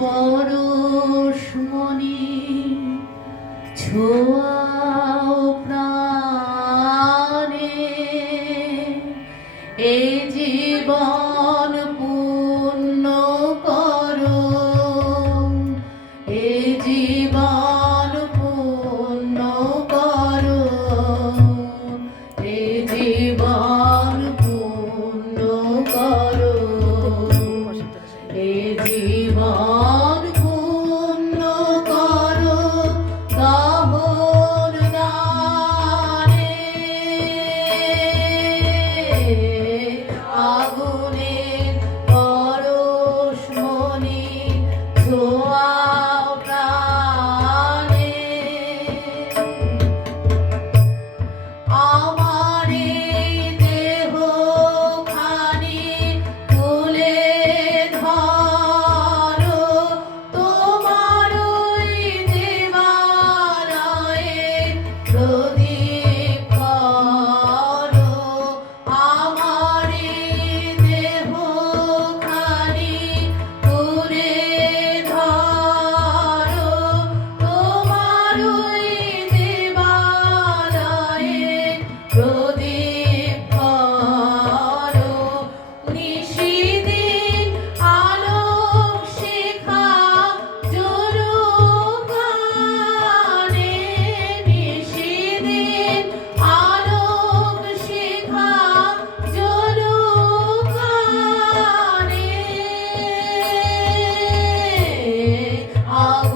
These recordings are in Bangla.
পরশমণি ছোঁয়াও প্রাণে। এ জীবন পূর্ণ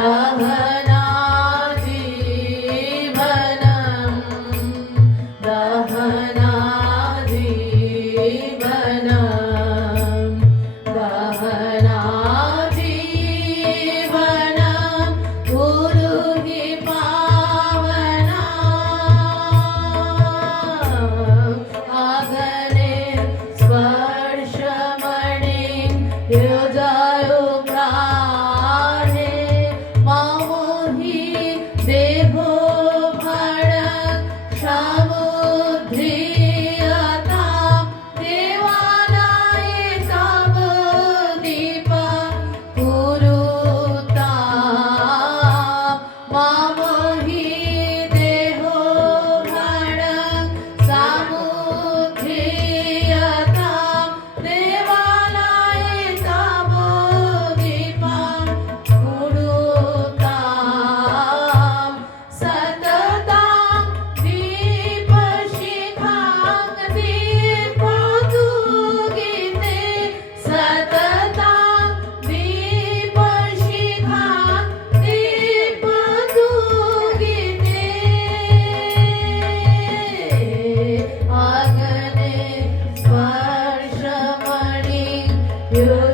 Rama. Bebo You